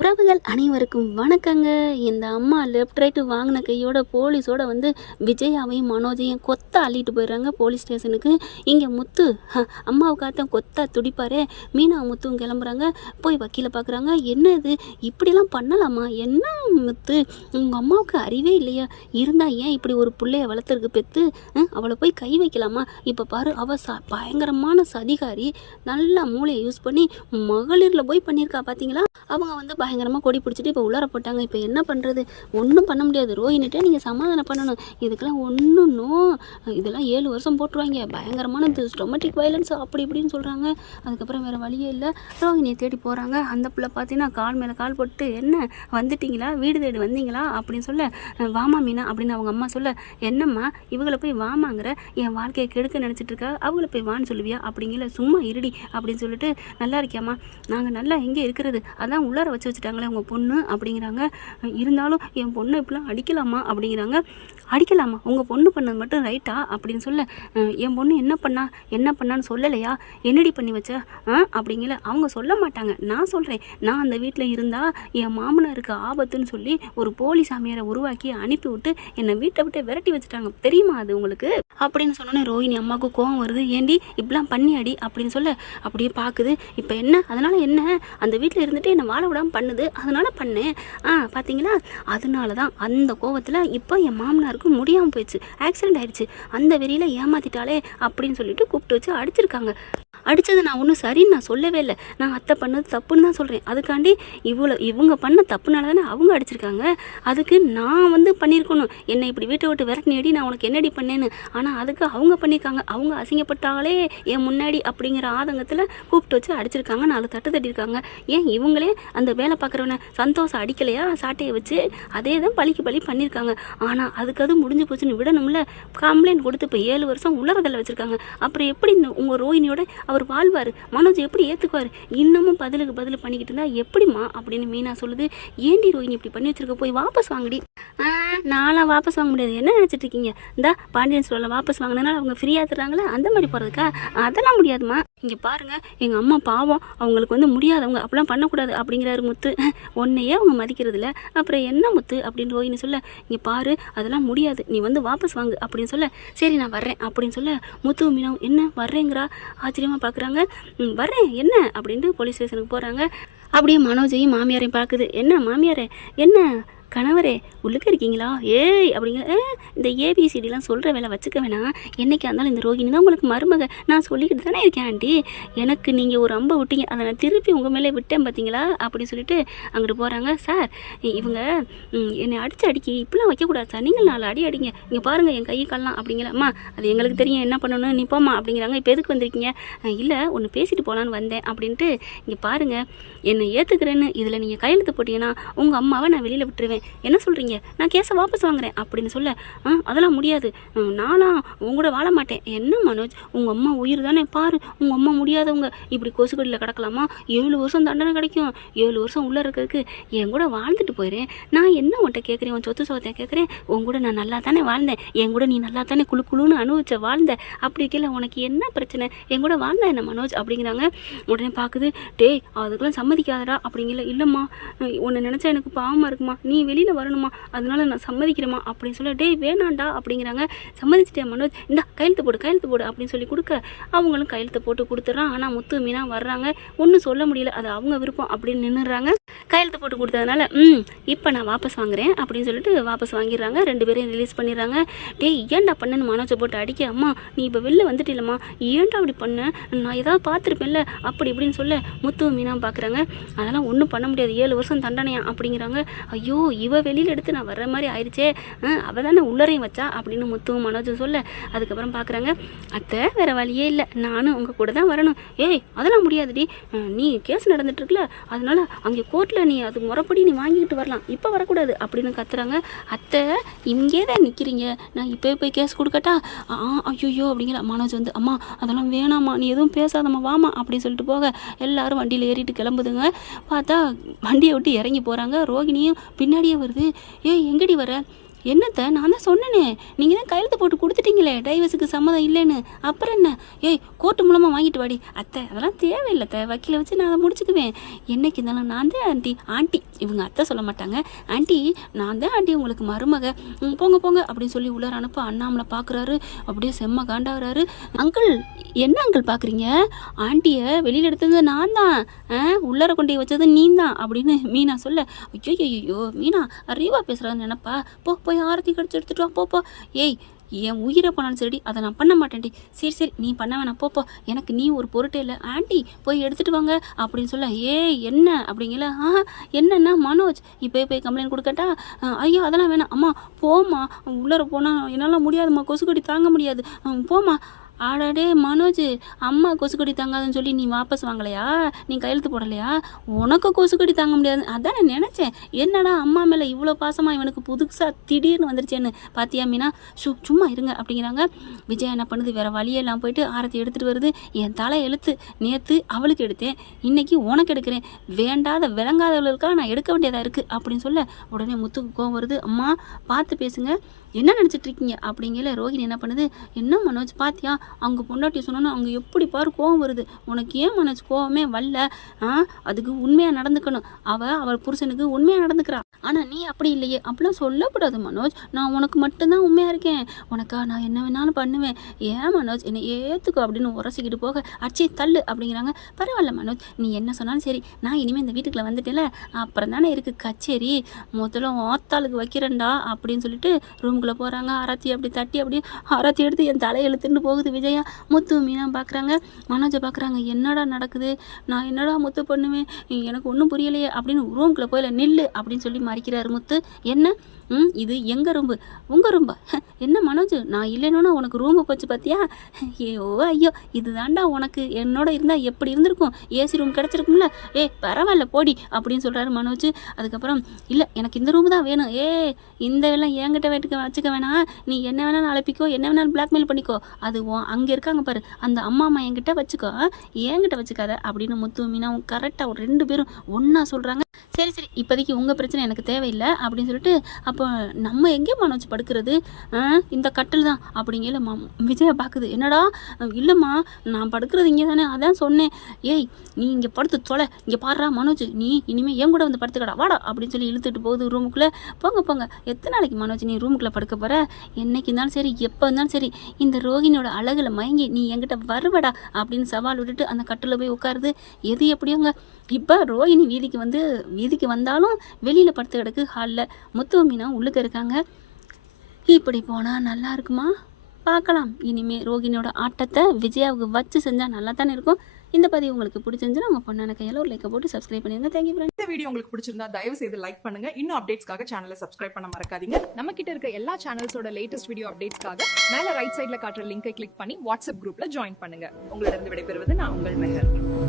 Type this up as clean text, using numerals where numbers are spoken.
உறவுகள் அனைவருக்கும் வணக்கங்க. இந்த அம்மா லெஃப்ட் ரைட்டு வாங்கின கையோட போலீஸோட வந்து விஜயாவையும் மனோஜையும் கொத்த அள்ளிட்டு போயிடுறாங்க போலீஸ் ஸ்டேஷனுக்கு. இங்கே முத்து அம்மாவுக்காகத்தான் கொத்தா துடிப்பாரே. மீனா முத்துவும் கிளம்புறாங்க. போய் வக்கீலை பார்க்குறாங்க. என்ன இது இப்படிலாம் பண்ணலாமா? என்ன முத்து, உங்கள் அம்மாவுக்கு அறிவே இல்லையா? இருந்தால் ஏன் இப்படி ஒரு பிள்ளைய வளர்த்துருக்கு பெற்று அவளை போய் கை வைக்கலாமா? இப்போ பாரு, அவள் பயங்கரமான சதிகாரி. நல்லா மூளையை யூஸ் பண்ணி மகளிரில் போய் பண்ணியிருக்கா பார்த்தீங்களா? அவங்க வந்து பயங்கரமாக கொடி பிடிச்சிட்டு இப்போ உள்ளார போட்டாங்க. இப்போ என்ன பண்ணுறது? ஒன்றும் பண்ண முடியாது. ரோஹினிட்டே நீங்கள் சமாதானம் பண்ணணும். இதுக்கெல்லாம் ஒன்றும் இதெல்லாம் 7 வருஷம் போட்டுருவாங்க. பயங்கரமான டொமேட்டிக் வயலன்ஸ் அப்படி இப்படின்னு சொல்கிறாங்க. அதுக்கப்புறம் வேறு வழியே இல்லை. ரோஹினியை தேடி போகிறாங்க. அந்த பிள்ளை பார்த்தீங்கன்னா கால் மேலே கால் போட்டு, என்ன வந்துட்டிங்களா, வீடு தேடி வந்தீங்களா அப்படின்னு சொல்ல, வாமா மீனா அப்படின்னு அவங்க அம்மா சொல்ல, என்னம்மா இவங்களை போய் வாமாங்கிற, என் வாழ்க்கையை கெடுக்க நினச்சிட்டு இருக்கா, அவங்கள போய் வான்னு சொல்லுவியா அப்படிங்கிற, சும்மா இருடி அப்படின்னு சொல்லிட்டு, நல்லா இருக்கியாம்மா? நாங்கள் நல்லா எங்கே இருக்கிறது, அதான் உள்ளார வச்சுட்டாங்களே உங்கள் பொண்ணு அப்படிங்கிறாங்க. இருந்தாலும் என் பொண்ணை இப்படிலாம் அடிக்கலாமா அப்படிங்கிறாங்க. அடிக்கலாமா? உங்கள் பொண்ணு பண்ணது மட்டும் ரைட்டா அப்படின்னு சொல்ல, என் பொண்ணு என்ன பண்ணான்னு சொல்லலையா, என்னடி பண்ணி வச்ச அப்படிங்கிற, அவங்க சொல்ல மாட்டாங்க, நான் சொல்கிறேன். நான் அந்த வீட்டில் இருந்தால் என் மாமனாருக்கு ஆபத்துன்னு சொல்லி ஒரு போலி சாமியாரை உருவாக்கி அனுப்பி விட்டு என்னை வீட்டை விட்டு விரட்டி வச்சுட்டாங்க, தெரியுமா அது உங்களுக்கு அப்படின்னு சொன்னோன்னே ரோஹினி அம்மாவுக்கு கோவம் வருது. ஏண்டி இப்படிலாம் பண்ணி அடி அப்படின்னு சொல்ல, அப்படியே பார்க்குது. இப்போ என்ன, அதனால் என்ன, அந்த வீட்டில் இருந்துட்டு என்னை வாழ விடாமல் பண்ணுது, அதனால் பண்ணேன். பார்த்தீங்களா, அதனால தான் அந்த கோவத்தில் இப்போ என் மாமனாருக்கு முடியாமல் போயிடுச்சு, ஆக்சிடென்ட் ஆயிடுச்சு, அந்த வெறியில் ஏமாத்திட்டாலே அப்படின்னு சொல்லிட்டு கூப்பிட்டு வச்சு அடிச்சிருக்காங்க. அடித்தது நான் ஒன்றும் சரின்னு நான் சொல்லவே இல்லை, நான் அத்தை பண்ணது தப்புன்னு தான் சொல்கிறேன். அதுக்காண்டி இவங்க பண்ண தப்புனால தானே அவங்க அடிச்சிருக்காங்க. அதுக்கு நான் வந்து பண்ணியிருக்கணும், என்னை இப்படி வீட்டை விட்டு விரட்டினடி, நான் உனக்கு என்னடி பண்ணேன்னு. ஆனால் அதுக்கு அவங்க பண்ணியிருக்காங்க, அவங்க அசிங்கப்பட்டாலே என் முன்னாடி அப்படிங்கிற ஆதங்கத்தில் கூப்பிட்டு வச்சு அடிச்சிருக்காங்க, 4 தட்டு தட்டியிருக்காங்க. ஏன் இவங்களே அந்த வேலை பார்க்குறவனை சந்தோஷம் அடிக்கலையா சாட்டையை வச்சு? அதே தான் பழிக்கு பழி பண்ணியிருக்காங்க. ஆனால் அதுக்கு அது முடிஞ்சு போச்சுன்னு விடணும்ல. கம்ப்ளைண்ட் கொடுத்து இப்போ 7 வருஷம் உள்ளறதில் வச்சுருக்காங்க. அப்புறம் எப்படி உங்கள் ரோஹினியோட அவர் வாழ்வார், மனோஜ் எப்படி ஏற்றுக்குவார்? இன்னமும் பதிலுக்கு பதில் பண்ணிக்கிட்டு இருந்தா எப்படிம்மா அப்படின்னு மீனா சொல்லுது. ஏண்டி ரோஹினி இப்படி பண்ணி வச்சிருக்க, போய் வாபஸ் வாங்கடி. நான்லாம் வாபஸ் வாங்க முடியாது, என்ன நினச்சிட்டு இருக்கீங்க? இந்த பாண்டியன் ஸ்டோரில் வாபஸ் வாங்கினால அவங்க ஃப்ரீயாக தர்றாங்களே அந்த மாதிரி போகிறதுக்கா? அதெல்லாம் முடியாதுமா. இங்கே பாருங்கள், எங்கள் அம்மா பாவம், அவங்களுக்கு வந்து முடியாதவங்க, அப்படிலாம் பண்ணக்கூடாது அப்படிங்கிறாரு முத்து. உன்னையே அவங்க மதிக்கிறது இல்லை, அப்புறம் என்ன முத்து அப்படின்னு ரோஹினி சொல்ல, இங்கே பாரு அதெல்லாம் முடியாது, நீ வந்து வாபஸ் வாங்கு அப்படின்னு சொல்ல, சரி நான் வர்றேன் அப்படின்னு சொல்ல, முத்து மீனா என்ன வர்றேங்கிறா ஆச்சரியமாக பார்க்குறாங்க. வர்றேன் என்ன அப்படின்ட்டு போலீஸ் ஸ்டேஷனுக்கு போகிறாங்க. அப்படியே மனோஜையும் மாமியாரையும் பார்க்குது. என்ன மாமியாரே, என்ன கணவரே உள்ளுக்க இருக்கீங்களா? ஏய் அப்படிங்கிற, இந்த ஏபிசிடிலாம் சொல்கிற வேலை வச்சுக்க வேணாம். என்றைக்கா இருந்தாலும் இந்த ரோஹினி தான் உங்களுக்கு மருமக, நான் சொல்லிக்கிட்டு தானே இருக்கேன் ஆண்டி. எனக்கு நீங்கள் ஒரு அம்பை விட்டீங்க, அதை நான் திருப்பி உங்கள் மேலே விட்டேன் பார்த்தீங்களா அப்படின்னு சொல்லிட்டு அங்கிட்டு போகிறாங்க. சார் இவங்க என்னை அடிக்கி இப்படிலாம் வைக்கக்கூடாது சார், நீங்கள் 4 அடி அடிங்க, இங்கே பாருங்கள் என் கை கால்லாம் அப்படிங்கிற. அம்மா அது எங்களுக்கு தெரியும் என்ன பண்ணணும், நீ போமா அப்படிங்கிறாங்க. இப்போ எதுக்கு வந்திருக்கீங்க? இல்லை ஒன்று பேசிட்டு போகலான்னு வந்தேன் அப்படின்ட்டு. இங்கே பாருங்கள், என்னை ஏற்றுக்கிறேன்னு இதில் நீங்கள் கையெழுத்து போட்டிங்கன்னா உங்கள் அம்மாவை நான் வெளியில் விட்டுருவேன். என்ன சொல்கிறீங்க? நான் கேஸை வாபஸ் வாங்குறேன் அப்படின்னு சொல்ல, அதெல்லாம் முடியாது, நானும் உங்களோட வாழ மாட்டேன். என்ன மனோஜ், உங்கள் அம்மா உயிர் தானே, பாரு உங்கள் அம்மா முடியாதவங்க, இப்படி கொசுக்கடியில் கிடக்கலாமா? 7 வருஷம் தண்டனை கிடைக்கும். 7 வருஷம் உள்ளே இருக்கிறதுக்கு என் கூட வாழ்ந்துட்டு போயிடுறேன். நான் என்ன உன்ட்ட கேட்குறேன், உன் சொத்து சோகத்தை கேட்குறேன். உன் கூட நான் நல்லா தானே வாழ்ந்தேன், என் கூட நீ நல்லா தானே குழுன்னு அனுபவிச்ச வாழ்ந்த, அப்படி இருக்கல உனக்கு என்ன பிரச்சனை, என் கூட வாழ்ந்தா என்ன மனோஜ் அப்படிங்கிறாங்க. உடனே பார்க்குது, டேய் அதுக்கெல்லாம் சம்மதிக்காதடா அப்படிங்கல. இல்லைம்மா உன்னை நினச்சா எனக்கு பாவமாக இருக்குமா, நீ வெளியில் வரணுமா, அதனால நான் சம்மதிக்கிறேம்மா அப்படின்னு சொல்ல, டேய் வேணாண்டா அப்படிங்கிறாங்க. சம்மதிச்சிட்டேன் மனோஜ், இந்தா கையெழுத்து போடு அப்படின்னு சொல்லி கொடுக்க, அவங்களும் கையெழுத்து போட்டு கொடுத்துட்றான். ஆனால் முத்து மீனா வர்றாங்க, ஒன்றும் சொல்ல முடியல, அது அவங்க விருப்பம் அப்படின்னு நின்றுறாங்க. கையெழுத்து போட்டு கொடுத்ததுனால இப்போ நான் வாபஸ் வாங்குறேன் அப்படின்னு சொல்லிட்டு வாபஸ் வாங்கிடுறாங்க. 2 பேரையும் ரிலீஸ் பண்ணிடுறாங்க. டேய் ஏன்டா பண்ணேன்னு மனோஜை போட்டு அடிக்க, அம்மா நீ இப்போ வெளில வந்துட்டு இல்லைம்மா, ஏன்டா அப்படி பண்ண, நான் ஏதாவது பார்த்துருப்பேன்ல அப்படி இப்படின்னு சொல்ல, முத்து மீனா பார்க்குறாங்க. அதெல்லாம் ஒன்றும் பண்ண முடியாது, 7 வருஷம் தண்டனையா அப்படிங்கிறாங்க. ஐயோ இவ வெளியில் எடுத்து நான் வர்ற மாதிரி ஆயிடுச்சே, அவள் தானே உள்ளரையும் வச்சா அப்படின்னு முத்துவும் மனோஜும் சொல்ல, அதுக்கப்புறம் பார்க்குறாங்க. அத்தை வேறு வழியே இல்லை, நானும் உங்கள் கூட தான் வரணும். ஏய் அதெல்லாம் முடியாதுடி, நீ கேஸ் நடந்துட்டுருக்குல, அதனால அங்கே கோர்ட்டில் நீ அது முறைப்படி நீ வாங்கிக்கிட்டு வரலாம், இப்போ வரக்கூடாது அப்படின்னு கத்துறாங்க. அத்தை இங்கே தான் நிற்கிறீங்க, நான் இப்போ போய் கேஸ் கொடுக்கட்டா? ஐயோ அப்படிங்கிற. மனோஜ் வந்து, அம்மா அதெல்லாம் வேணாம்மா, நீ எதுவும் பேசாதம்மா வாமா அப்படின்னு சொல்லிட்டு போக, எல்லாரும் வண்டியில் ஏறிட்டு கிளம்புதுங்க. பார்த்தா வண்டியை விட்டு இறங்கி போகிறாங்க. ரோகிணியும் பின்னாடியே வருது. ஏய் எங்கடி வர, என்னத்த நான் தான் சொன்னேனே, நீங்கள் தான் கையெழுத்து போட்டு கொடுத்துட்டீங்களே டைவர்ஸுக்கு சம்மதம் இல்லைன்னு, அப்புறம் என்ன? ஏய் கோர்ட்டு மூலமாக வாங்கிட்டு வாடி. அத்தை அதெல்லாம் தேவையில்லை வக்கீலை வச்சு நான் அதை முடிச்சுக்குவேன். என்னைக்கு இருந்தாலும் நான் தான் ஆண்டி இவங்க அத்தை சொல்ல மாட்டாங்க, ஆண்டி நான் தான் ஆண்டி உங்களுக்கு மருமக, போங்க போங்க அப்படின்னு சொல்லி உள்ளார அனுப்ப அண்ணாமலை பார்க்குறாரு. அப்படியே செம்ம காண்டாகிறாரு. அங்கிள் என்ன அங்கிள் பார்க்குறீங்க? ஆண்டியை வெளியில் எடுத்தது நான் தான், உள்ளார கொண்டு வச்சது நீ தான் அப்படின்னு மீனா சொல்ல, ஐயோ மீனா அறிவா பேசுகிறான்னு நினப்பா, போய் ஆரத்தி கடிச்சு எடுத்துட்டு வா போ. ஏய் என் உயிரை போனாலும் சரி அதை நான் பண்ண மாட்டேன்டி. சரி நீ பண்ண வேணாம் போ, எனக்கு நீ ஒரு பொருட்டே இல்லை, ஆண்டி போய் எடுத்துகிட்டு வாங்க அப்படின்னு சொல்ல, என்ன அப்படிங்கல, என்னன்னா மனோஜ் இப்போ போய் கம்ப்ளைண்ட் கொடுக்கட்டா? ஐயோ அதெல்லாம் வேணாம் அம்மா, போம்மா உள்ளார போனால் என்னால் முடியாதும்மா, கொசுக்கடி தாங்க முடியாது, போம்மா. ஆடாடே மனோஜ், அம்மா கொசுக்கடி தாங்காதுன்னு சொல்லி நீ வாபஸ் வாங்கலையா? நீ கையெழுத்து போடலையா? உனக்கு கொசுக்கடி தாங்க முடியாது, அதான் நான் நினச்சேன். என்னடா அம்மா மேலே இவ்வளோ பாசமாக இவனுக்கு புதுசாக திடீர்னு வந்துருச்சேன்னு பார்த்தியா மீனா? சும்மா இருங்க அப்படிங்கிறாங்க. விஜய் என்ன பண்ணுது, வேறு வழியெல்லாம் போயிட்டு ஆரத்தி எடுத்துகிட்டு வருது. என் தலை எழுத்து, நேற்று அவளுக்கு எடுத்தேன், இன்னைக்கு உனக்கு எடுக்கிறேன், வேண்டாத விளங்காதவர்களுக்காக நான் எடுக்க வேண்டியதாக இருக்குது அப்படின்னு சொல்ல, உடனே முத்துக்கு கோவம் வருது. அம்மா பார்த்து பேசுங்க, என்ன நினச்சிட்டு இருக்கீங்க அப்படிங்கிற. ரோஹிணி என்ன பண்ணுது, என்ன மனோஜ் பார்த்தியா அவங்க பொண்டாட்டி சொன்னோன்னா அவங்க எப்படி பாரு கோவம் வருது, உனக்கு ஏன் மனோஜ் கோவமே வரல? அதுக்கு உண்மையாக நடந்துக்கணும், அவள் புருஷனுக்கு உண்மையாக நடந்துக்கிறா, ஆனால் நீ அப்படி இல்லையே, அப்படிலாம் சொல்லக்கூடாது மனோஜ், நான் உனக்கு மட்டும்தான் உண்மையாக இருக்கேன், உனக்கா நான் என்ன வேணாலும் பண்ணுவேன், ஏன் மனோஜ் என்னை ஏற்றுக்கோ அப்படின்னு உரசிக்கிட்டு போக, அச்சே தள்ளு அப்படிங்கிறாங்க. பரவாயில்ல மனோஜ், நீ என்ன சொன்னாலும் சரி, நான் இனிமேல் இந்த வீட்டுக்குள்ள வந்துட்டேல, அப்புறம் தானே இருக்குது கச்சேரி, முதல்ல ஆத்தாளுக்கு வைக்கிறேன்டா அப்படின்னு சொல்லிட்டு ரூமுக்குள்ளே போகிறாங்க. ஆராத்தி அப்படி தட்டி அப்படி ஆராத்தி எடுத்து என் தலையெழுத்துன்னு போகுது விஜயா. முத்து மீனா பார்க்குறாங்க, மனோஜை பார்க்குறாங்க, என்னடா நடக்குது, நான் என்னடா முத்து பண்ணுவேன், எனக்கு ஒன்றும் புரியலையே அப்படின்னு ரூமுக்குள்ளே போயில நில்லு அப்படின்னு சொல்லி மறிக்கிறாரு முத்து. என்ன இது எங்கள் ரூம்பு, உங்கள் ரூம்பா? என்ன மனோஜ் நான் இல்லைன்னா உனக்கு ரூம்பு போச்சு பார்த்தியா? ஐயோ இது தாண்டா உனக்கு, என்னோட இருந்தால் எப்படி இருந்திருக்கும், ஏசி ரூம் கிடச்சிருக்கும்ல, பரவாயில்ல போடி அப்படின்னு சொல்கிறாரு மனோஜ். அதுக்கப்புறம் இல்லை எனக்கு இந்த ரூம் தான் வேணும், இந்த வேலை என்கிட்ட வச்சுக்க வேணாம், நீ என்ன வேணாலும் அழைப்பிக்கோ, என்ன வேணாலும் பிளாக்மெயில் பண்ணிக்கோ, அது அங்கே இருக்காங்க பாரு அந்த அம்மா என்கிட்ட வச்சுக்கோ, என்கிட்ட வச்சுக்காத அப்படின்னு முத்து மீனாவும் கரெக்டாக ஒரு 2 பேரும் ஒன்றா சொல்கிறாங்க. சரி இப்போதைக்கு உங்கள் பிரச்சனை எனக்கு தேவையில்லை அப்படின்னு சொல்லிட்டு, அப்போ நம்ம எங்கே மனோஜ் படுக்கிறது, இந்த கட்டில் தான் அப்படிங்கல விஜயா பார்க்குது. என்னடா இல்லைம்மா நான் படுக்கிறது இங்கே தானே, அதான் சொன்னேன், நீ இங்கே படுத்து தொலை, இங்கே பாடுறா மனோஜ், நீ இனிமேல் என் கூட வந்து படுத்துக்கடா வாடா அப்படின்னு சொல்லி இழுத்துட்டு போகுது ரூமுக்குள்ளே. போங்க எத்தனை நாளைக்கு மனோஜ் நீ ரூமுக்குள்ளே படுக்க போகிற, என்னைக்கு இருந்தாலும் சரி எப்போ இருந்தாலும் சரி இந்த ரோஹிணியோட அழகில் மயங்கி நீ என்கிட்ட வருவடா அப்படின்னு சவால் விட்டுட்டு அந்த கட்டில் போய் உட்காருது. எது எப்படியோங்க இப்போ ரோஹிணி வீதிக்கு வந்தாலும் வெளியில் படுத்து கிடக்கு ஹாலில். முத்து மீனா உள்ளுக்க இருக்காங்க. இப்படி போனால் நல்லா இருக்குமா? பார்க்கலாம். இனிமேல் ரோஹிணியோட ஆட்டத்தை விஜயாவுக்கு வச்சு செஞ்சால் நல்லா தானே இருக்கும். இந்த பதிவு உங்களுக்கு பிடிச்சிருந்துச்சுன்னா உங்கள் பொண்ணான கையில் ஒரு லைக்கை போட்டு சப்ஸ்கிரைப் பண்ணிடுங்க. Thank you friends. இந்த வீடியோ உங்களுக்கு பிடிச்சிருந்தா தயவு செய்து லைக் பண்ணுங்க. இன்னும் அப்டேட்ஸ்க்காக சேனலை சப்ஸ்கிரைப் பண்ண மறக்காதீங்க. நம்ம கிட்ட இருக்க எல்லா சேனல்ஸோட லேட்டஸ்ட் வீடியோ அப்டேட்ஸ்க்காக மேல ரைட் சைட்ல காட்டுற லிங்கை கிளிக் பண்ணி வாட்ஸ்அப் குரூப்ல ஜாயின் பண்ணுங்க. உங்களிடம் விடைபெறுவது நான் உங்கள் மெஹர்.